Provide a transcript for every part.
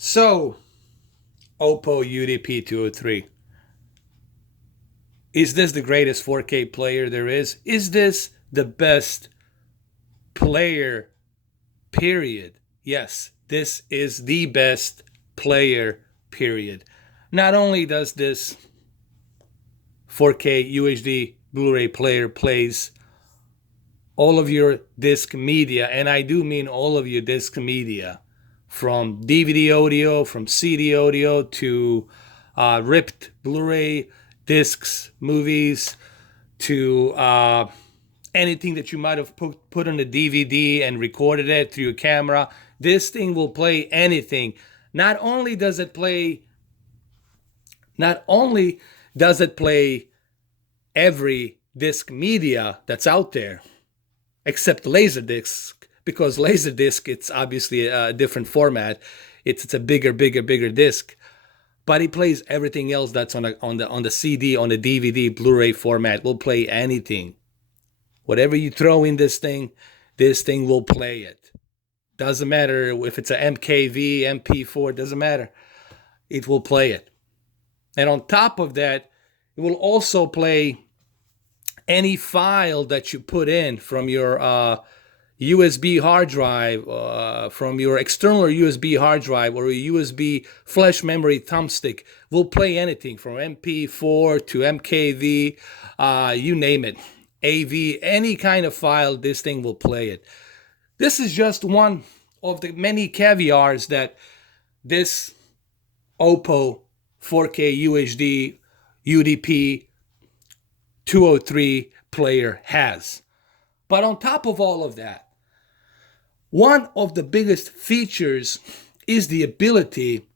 So, Oppo UDP 203. Is this the greatest 4K player there is? Is this the best player, period? Yes, this is the best player, period. Not only does this 4K UHD Blu-ray player plays all of your disc media, and I do mean all of your disc media, from DVD audio, from CD audio to ripped Blu-ray discs, movies, to anything that you might have put on a DVD and recorded it through your camera. This thing will play anything. Not only does it play, not only does it play every disc media that's out there, except Laserdisc, because Laserdisc, it's obviously a different format. It's a bigger disc, but it plays everything else that's on the CD, on the DVD, Blu-ray format. Will play anything. Whatever you throw in this thing will play it. Doesn't matter if it's a MKV, MP4, doesn't matter. It will play it. And on top of that, it will also play any file that you put in from your USB hard drive, from your external USB hard drive, or a USB flash memory thumbstick. Will play anything from MP4 to MKV, you name it. AV, any kind of file, this thing will play it. This is just one of the many caviars that this Oppo 4K UHD UDP 203 player has. But on top of all of that, one of the biggest features is the ability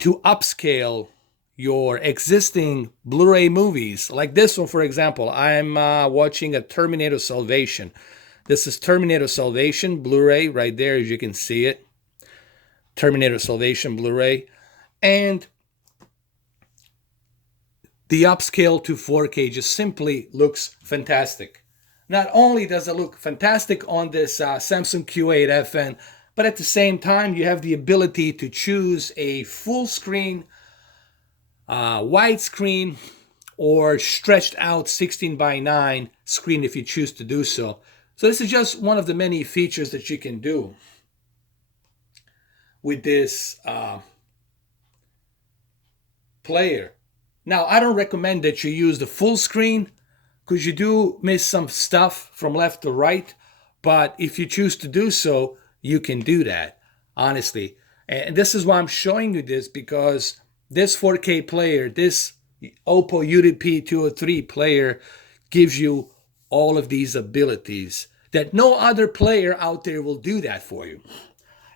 to upscale your existing Blu-ray movies. Like this one, for example, I'm watching a Terminator Salvation. This is Terminator Salvation Blu-ray right there, as you can see it. Terminator Salvation Blu-ray. And the upscale to 4K just simply looks fantastic. Not only does it look fantastic on this Samsung Q8FN, but at the same time, you have the ability to choose a full screen, widescreen, or stretched out 16:9 screen if you choose to do so. So this is just one of the many features that you can do with this player. Now, I don't recommend that you use the full screen because you do miss some stuff from left to right. But if you choose to do so, you can do that, honestly. And this is why I'm showing you this, because this 4K player, this Oppo UDP 203 player, gives you all of these abilities that no other player out there will do that for you.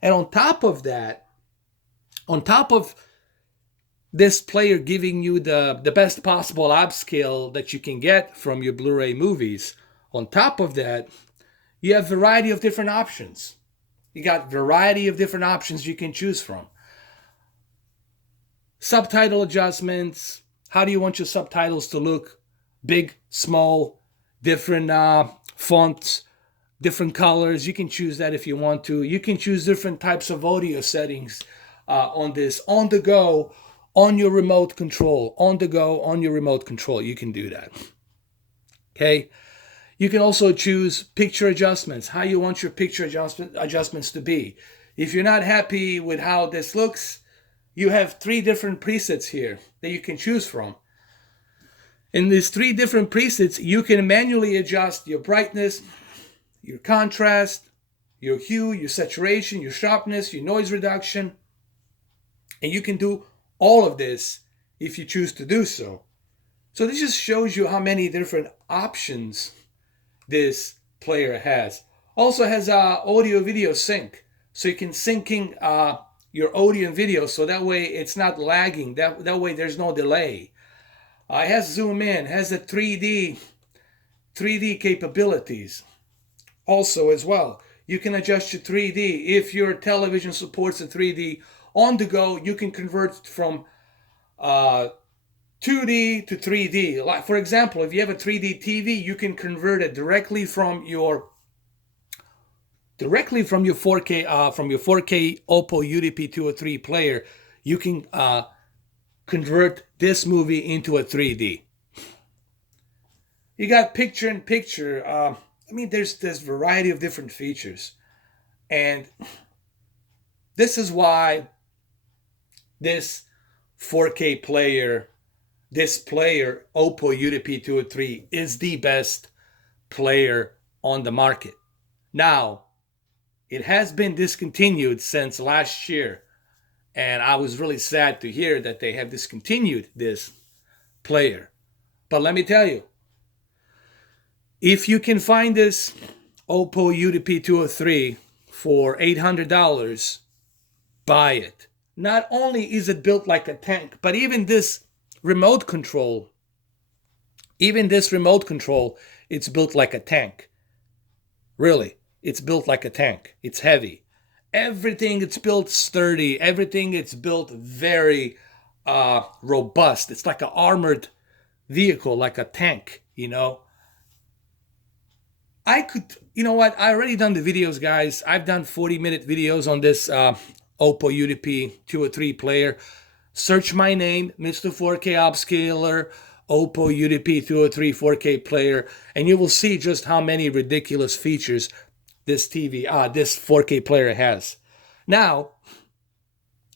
And on top of that, on top of this player giving you the best possible upscale that you can get from your Blu-ray movies, on top of that, you have a variety of different options. You got variety of different options you can choose from. Subtitle adjustments. How do you want your subtitles to look? Big, small, different fonts, different colors. You can choose that if you want to. You can choose different types of audio settings on this, on the go, on your remote control. On the go, on your remote control. You can do that. Okay. You can also choose picture adjustments, how you want your picture adjustments to be. If you're not happy with how this looks, you have 3 different presets here that you can choose from. In these 3 different presets, you can manually adjust your brightness, your contrast, your hue, your saturation, your sharpness, your noise reduction. And you can do all of this if you choose to do so. So this just shows you how many different options this player has. Also has audio video sync, so you can syncing your audio and video, so that way it's not lagging, that way there's no delay. It has zoom in, has a 3D capabilities also as well. You can adjust your 3D. If your television supports a 3D on the go, you can convert from 2D to 3D. Like, for example, if you have a 3D TV, you can convert it directly from your directly from your 4K Oppo UDP 203 player, you can convert this movie into a 3D. You got picture in picture. I mean, there's this variety of different features, and this is why this 4K player, this player Oppo UDP 203 is the best player on the market. Now, it has been discontinued since last year, and I was really sad to hear that they have discontinued this player. But let me tell you, if you can find this Oppo UDP 203 for $800, buy it. Not only is it built like a tank, but even this remote control, it's built like a tank. Really, it's built like a tank. It's heavy. Everything it's built sturdy. Everything it's built very robust. It's like an armored vehicle, like a tank, you know. I could, you know what? I already done the videos, guys. I've done 40-minute videos on this Oppo UDP 203 player. Search my name, Mr. 4K Upscaler, Oppo UDP 203 4K player, and you will see just how many ridiculous features this this 4K player has. Now,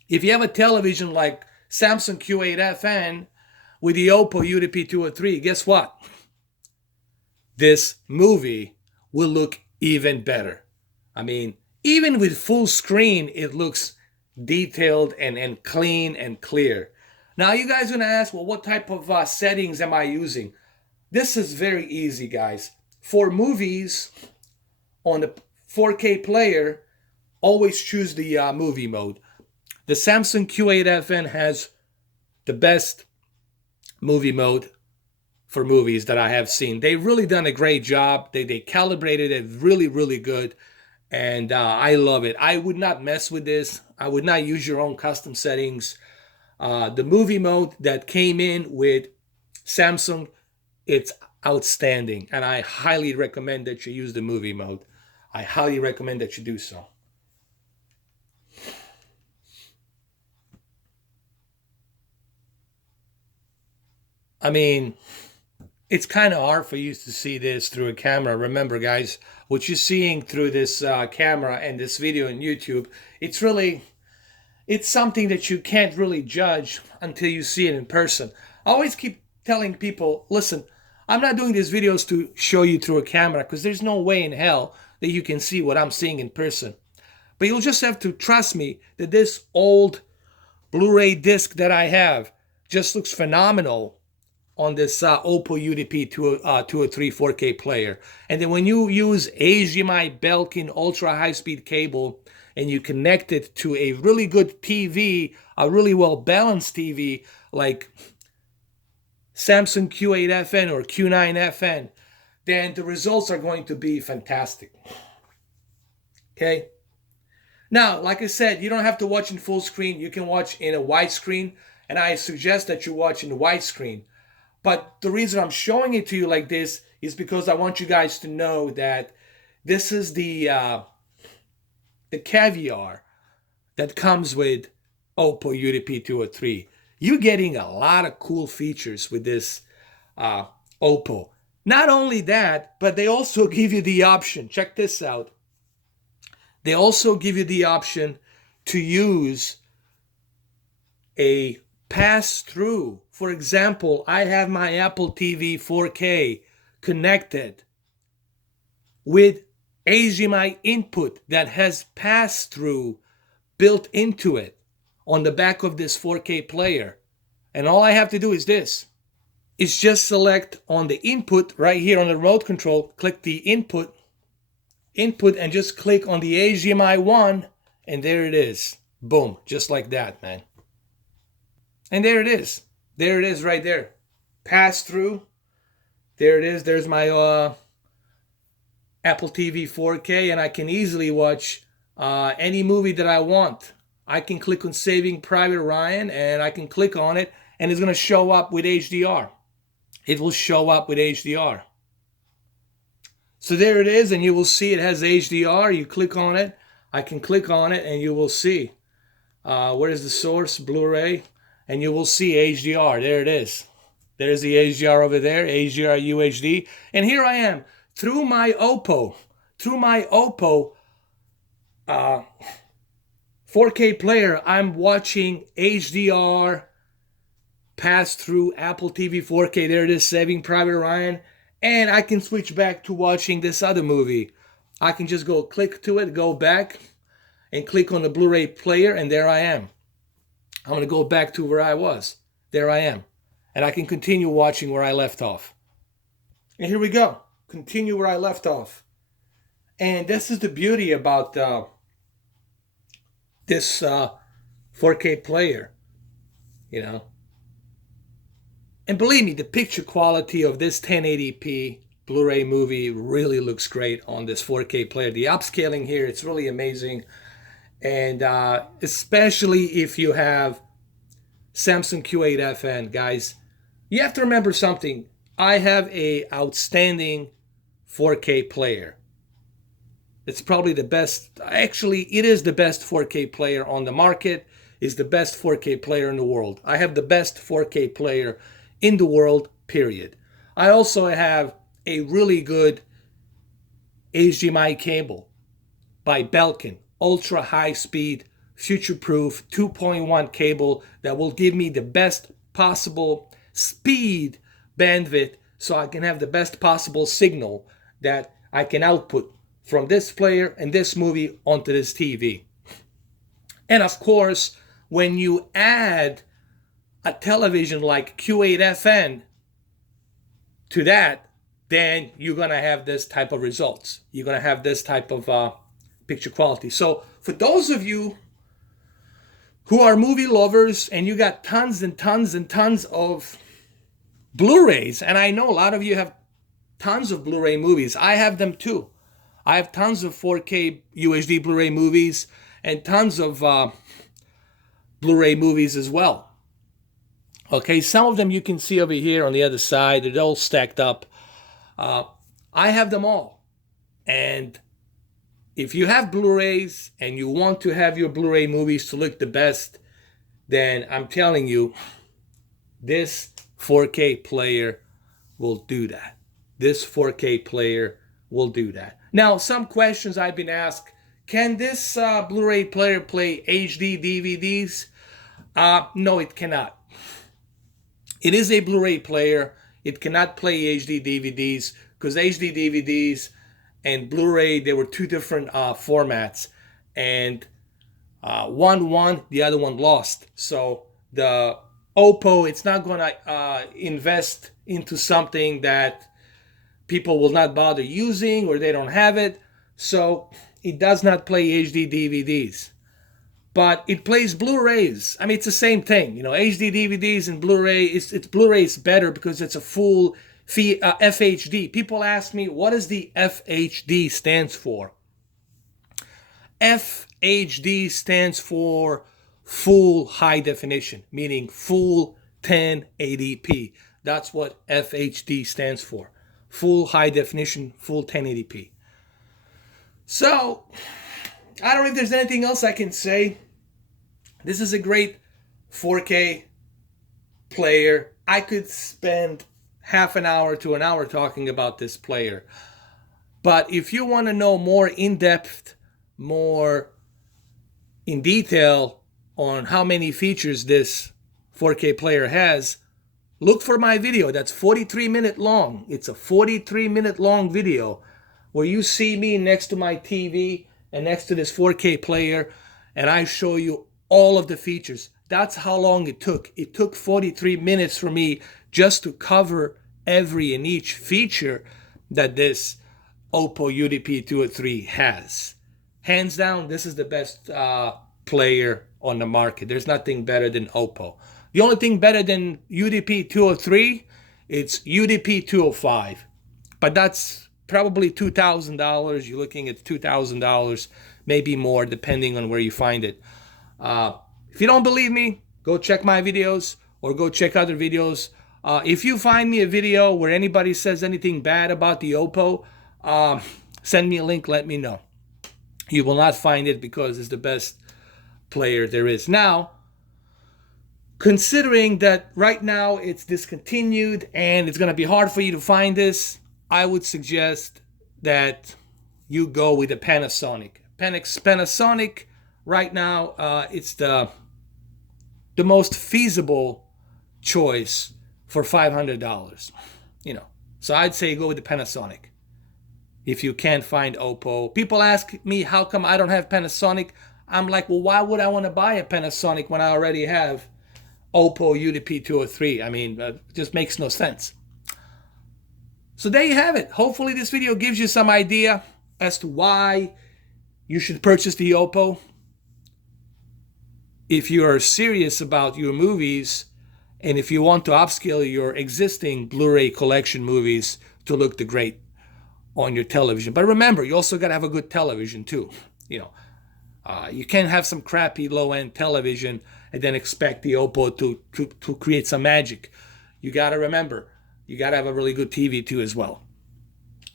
if you have a television like Samsung Q8FN with the Oppo UDP 203, guess what? This movie will look even better. I mean, even with full screen, it looks detailed and clean and clear. Now, you guys are going to ask, well, what type of settings am I using? This is very easy, guys. For movies, on the 4K player, always choose the movie mode. The Samsung Q8FN has the best movie mode for movies that I have seen. They've really done a great job. They calibrated it really, really good. And I love it. I would not mess with this. I would not use your own custom settings. The movie mode that came in with Samsung, it's outstanding. And I highly recommend that you use the movie mode. I highly recommend that you do so. I mean, it's kind of hard for you to see this through a camera. Remember, guys, what you're seeing through this camera and this video on YouTube, it's something that you can't really judge until you see it in person. I always keep telling people, listen, I'm not doing these videos to show you through a camera because there's no way in hell that you can see what I'm seeing in person. But you'll just have to trust me that this old Blu-ray disc that I have just looks phenomenal on this Oppo UDP 203 4K player. And then when you use HDMI Belkin ultra high-speed cable and you connect it to a really good TV, a really well-balanced TV like Samsung Q8FN or Q9FN, then the results are going to be fantastic. Okay? Now, like I said, you don't have to watch in full screen. You can watch in a widescreen, and I suggest that you watch in widescreen. But the reason I'm showing it to you like this is because I want you guys to know that this is the caviar that comes with Oppo UDP 203. You're getting a lot of cool features with this Oppo. Not only that, but they also give you the option. Check this out. They also give you the option to use a pass-through. For example, I have my Apple TV 4K connected with HDMI input that has pass-through built into it on the back of this 4K player. And all I have to do is this. It's just select on the input right here on the remote control, click the input, and just click on the HDMI 1, and there it is. Boom, just like that, man. And there it is. There it is right there. Pass through. There it is. There's my Apple TV 4K, and I can easily watch any movie that I want. I can click on Saving Private Ryan, and I can click on it, and it's going to show up with HDR. It will show up with HDR. So there it is, and you will see it has HDR. You click on it. I can click on it, and you will see. Where is the source? Blu-ray. And you will see HDR. There it is. There's the HDR over there, HDR UHD. And here I am, through my Oppo 4K player, I'm watching HDR pass through Apple TV 4K. There it is, Saving Private Ryan. And I can switch back to watching this other movie. I can just go click to it, go back, and click on the Blu-ray player, and there I am. I'm going to go back to where I was. There I am. And I can continue watching where I left off. And here we go. Continue where I left off. And this is the beauty about this 4K player, you know. And believe me, the picture quality of this 1080p Blu-ray movie really looks great on this 4K player. The upscaling here, it's really amazing. And especially if you have Samsung Q8FN, guys, you have to remember something. I have a outstanding 4K player. It's probably the best. Actually, it is the best 4K player on the market. It's the best 4K player in the world. I have the best 4K player in the world, period. I also have a really good HDMI cable by Belkin, ultra high speed, future-proof 2.1 cable that will give me the best possible speed bandwidth so I can have the best possible signal that I can output from this player and this movie onto this TV. And of course, when you add a television like Q8FN to that, then you're going to have this type of results. You're going to have this type of picture quality. So for those of you who are movie lovers and you got tons and tons and tons of Blu-rays, and I know a lot of you have tons of Blu-ray movies. I have them too. I have tons of 4K UHD Blu-ray movies and tons of Blu-ray movies as well. Okay, some of them you can see over here on the other side. They're all stacked up. I have them all. And if you have Blu-rays and you want to have your Blu-ray movies to look the best, then I'm telling you, this 4K player will do that. This 4K player will do that. Now, some questions I've been asked. Can this Blu-ray player play HD DVDs? No, it cannot. It is a Blu-ray player. It cannot play HD DVDs because HD DVDs and Blu-ray, they were two different formats. And one won, the other one lost. So the Oppo, it's not going to invest into something that people will not bother using or they don't have it. So it does not play HD DVDs. But it plays Blu-rays. I mean, it's the same thing. You know, HD DVDs and Blu-ray, it's Blu-ray is better because it's a full FHD. People ask me, what does the FHD stands for? FHD stands for full high definition, meaning full 1080p. That's what FHD stands for. Full high definition, full 1080p. So, I don't know if there's anything else I can say. This is a great 4K player. I could spend half an hour to an hour talking about this player. But if you want to know more in depth, more in detail on how many features this 4K player has, look for my video. That's 43-minute long. It's a 43-minute long video where you see me next to my TV and next to this 4K player, and I show you all of the features. That's how long it took. It took 43 minutes for me just to cover every and each feature that this Oppo UDP 203 has. Hands down, this is the best player on the market. There's nothing better than Oppo. The only thing better than UDP 203, it's UDP 205. But that's probably $2,000. You're looking at $2,000, maybe more, depending on where you find it. If you don't believe me, go check my videos or go check other videos. If you find me a video where anybody says anything bad about the Oppo, Send me a link, let me know. You will not find it because it's the best player there is. Now, considering that right now it's discontinued and it's going to be hard for you to find this, I would suggest that you go with a Panasonic. Panasonic right now, it's the most feasible choice for $500. So I'd say go with the Panasonic if you can't find Oppo. People ask me how come I don't have Panasonic. I'm like, well, why would I want to buy a Panasonic when I already have Oppo UDP 203? I mean, it just makes no sense. So there you have it. Hopefully this video gives you some idea as to why you should purchase the Oppo. If you are serious about your movies and if you want to upscale your existing Blu-ray collection movies to look the great on your television. But remember, you also got to have a good television too. You can't have some crappy low-end television and then expect the Oppo to create some magic. You got to remember, you got to have a really good TV too as well.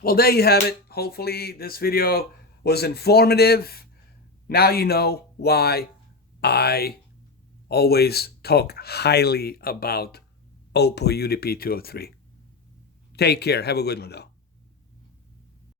Well, there you have it. Hopefully this video was informative. Now you know why I always talk highly about Oppo UDP 203. Take care. Have a good one, though.